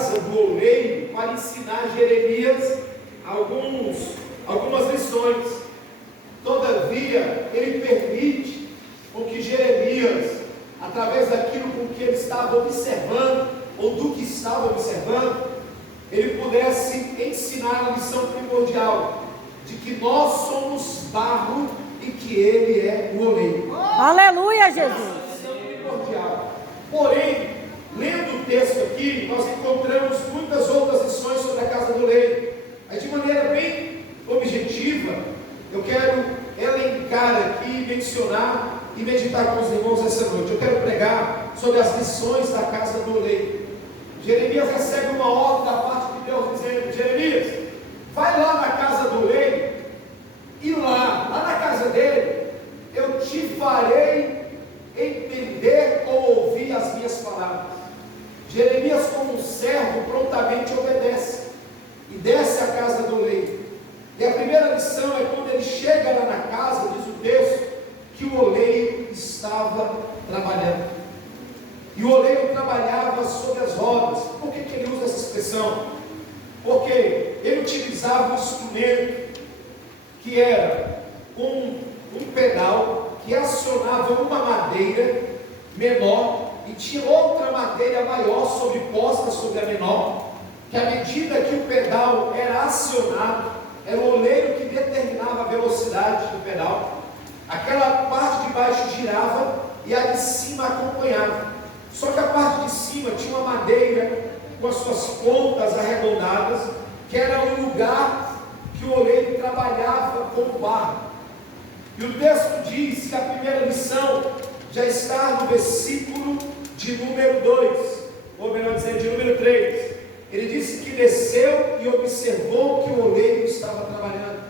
casa do oleiro para ensinar Jeremias algumas lições. Todavia, ele permite com que Jeremias, através daquilo com que ele estava observando, ou do que estava observando, ele pudesse ensinar a lição primordial, de que nós somos barro e que ele é o oleiro. Aleluia, Jesus! Essa é a lição primordial. Porém, lendo o texto aqui, nós encontramos muitas outras lições sobre a casa do oleiro. Mas de maneira bem objetiva, eu quero elencar aqui, mencionar e meditar com os irmãos essa noite. Eu quero pregar sobre as lições da casa do oleiro. Jeremias recebe uma ordem da parte de Deus dizendo: Jeremias, vai lá na casa do oleiro, e lá na casa dele, eu te farei entender ou ouvir as minhas palavras. Jeremias, como um servo, prontamente obedece e desce à casa do oleiro. E a primeira lição é quando ele chega lá na casa, diz o texto, que o oleiro estava trabalhando. E o oleiro trabalhava sobre as rodas. Por que ele usa essa expressão? Porque ele utilizava um instrumento que era um pedal que acionava uma madeira menor e tinha outra madeira maior sobreposta sobre a menor, que à medida que o pedal era acionado, era o oleiro que determinava a velocidade do pedal. Aquela parte de baixo girava e a de cima acompanhava. Só que a parte de cima tinha uma madeira com as suas pontas arredondadas, que era o lugar que o oleiro trabalhava com o barro. E o texto diz que a primeira lição já está no versículo de número 2, ou melhor dizendo, de número 3. Ele disse que desceu e observou que o oleiro estava trabalhando.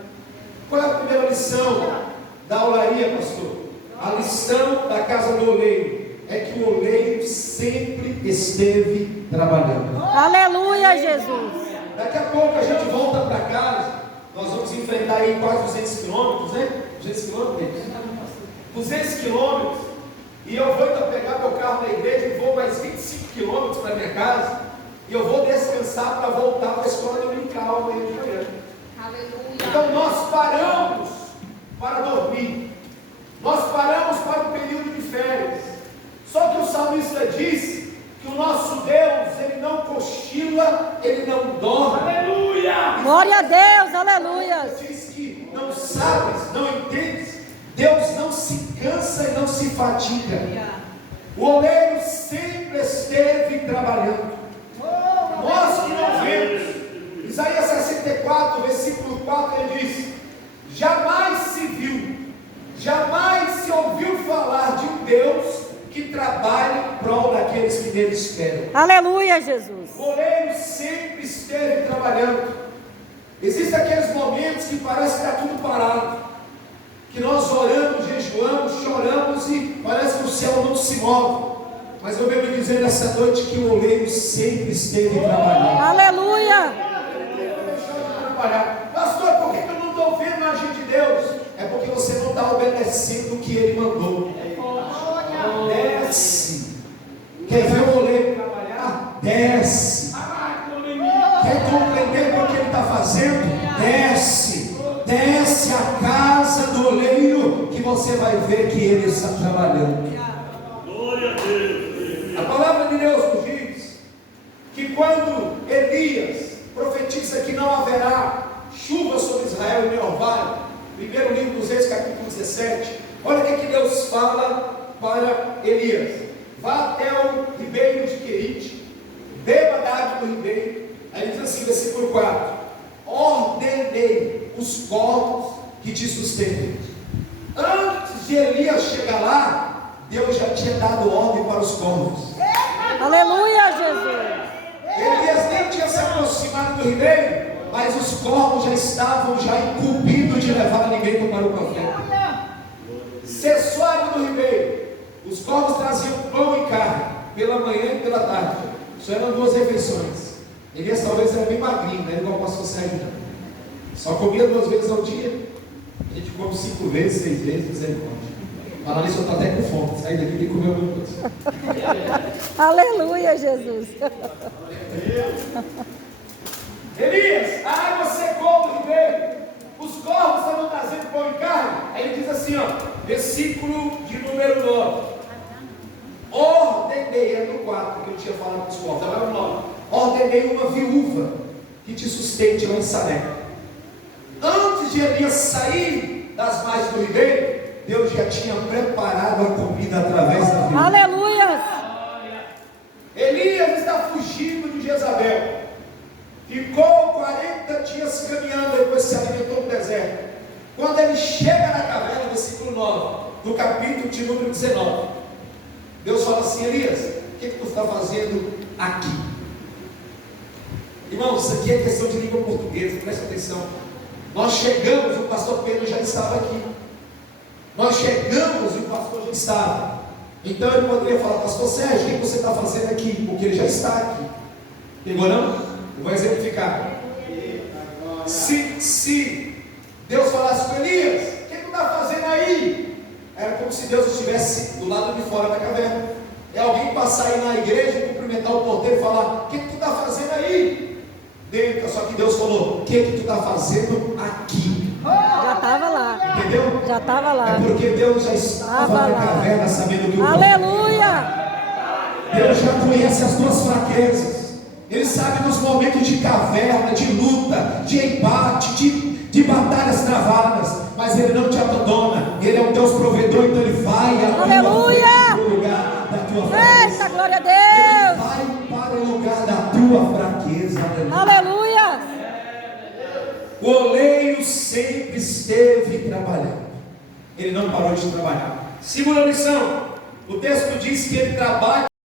Qual é a primeira lição da olaria, pastor? A lição da casa do oleiro é que o oleiro sempre esteve trabalhando. Aleluia, Jesus! Daqui a pouco a gente volta para casa. Nós vamos enfrentar aí quase 200 quilômetros, né? 200 quilômetros? 200 quilômetros. E eu vou então pegar meu carro na igreja e vou mais 25 quilômetros para minha casa. E eu vou descansar para voltar para a escola dominical amanhã de manhã. Aleluia. Então nós paramos para dormir. Nós paramos para o período de férias. Só que o salmista diz que o nosso Deus, ele não cochila, ele não dorme. Aleluia! Glória a Deus, aleluia! Diz que não sabes, não entendes. Deus não se cansa e não se fatiga. O oleiro sempre esteve trabalhando. Nós que não vemos. Isaías 64, versículo 4, ele diz: jamais se viu, jamais se ouviu falar de um Deus que trabalhe em prol daqueles que nele esperam. Aleluia, Jesus! O oleiro sempre esteve trabalhando. Existem aqueles momentos que parece que está tudo parado, que nós oramos, jejuamos, choramos e parece que o céu não se move. Mas eu venho dizer nessa noite que o oleiro sempre esteve trabalhando. Aleluia! Pastor, por que eu não estou vendo a agir de Deus? É porque você não está obedecendo o que Ele mandou. Desce. Quer ver o oleiro trabalhar? Desce. Quer compreender o que ele está fazendo? Desce. Desce a casa do oleiro, que você vai ver que ele está trabalhando. Glória a Deus. A palavra de Deus nos diz que quando Elias profetiza que não haverá chuva sobre Israel e nem orvalho, primeiro livro dos Reis, capítulo 17, olha o que Deus fala para Elias: vá até o ribeiro de Querite, beba da água do ribeiro. Aí ele diz assim, versículo 4: ordenei os corvos que te sustentem. Antes de Elias chegar lá, Deus já tinha dado ordem para os corvos. Aleluia, Jesus! Elias nem tinha se aproximado do ribeiro, mas os corvos já estavam incumbidos de levar alimento para o profeta. Cessou a água do ribeiro. Os corvos traziam pão e carne, pela manhã e pela tarde. Isso eram 2 refeições. Elias talvez era bem magrinho, né? Igual o pastor Sérgio. Só comia 2 vezes ao dia. A gente come 5 vezes, 6 vezes, misericórdia. Falar nisso, eu estou até com fome. Sair daqui e comer alguma coisa. Aleluia, Jesus! Elias, a água secou do ribeiro, os corvos estavam trazendo pão e carne. Aí ele diz assim, ó, versículo de número 9: ordenei, é no 4 que eu tinha falado com os corvos, agora no 9: ordenei uma viúva que te sustente lá em Saré. Antes de Elias sair das margens do ribeiro, Deus já tinha preparado a comida através da viúva. Aleluia. Elias está fugindo de Jezabel. Ficou 40 dias caminhando, depois se alimentou no deserto. Quando ele chega na caverna, versículo 9, do capítulo de número 19, Deus fala assim: Elias, o que tu está fazendo aqui? Irmãos, isso aqui é questão de língua portuguesa, presta atenção. Nós chegamos, o pastor Pedro já estava aqui. Nós chegamos e o pastor já estava. Então ele poderia falar: pastor Sérgio, o que você está fazendo aqui? Porque ele já está aqui. Pegou não? Eu vou exemplificar. Se Deus falasse com Elias: o que tu está fazendo aí? Era como se Deus estivesse do lado de fora da caverna. É alguém passar aí na igreja, cumprimentar o porteiro e falar: o que tu está fazendo aí? Dentro. Só que Deus falou: o que tu está fazendo aqui? Já estava lá. Entendeu? Já estava lá. É porque Deus já estava na caverna, sabendo que o Aleluia. Deus já conhece as tuas fraquezas. Ele sabe nos momentos de caverna, de luta, de embate, de batalhas travadas. Mas Ele não te abandona. Ele é o Deus provedor, então Ele vai Aleluia. no lugar da tua fraqueza. Eita, glória a Deus. Ele vai para o lugar da tua fraqueza. Aleluia. O oleiro sempre esteve trabalhando. Ele não parou de trabalhar. Segunda lição: o texto diz que ele trabalha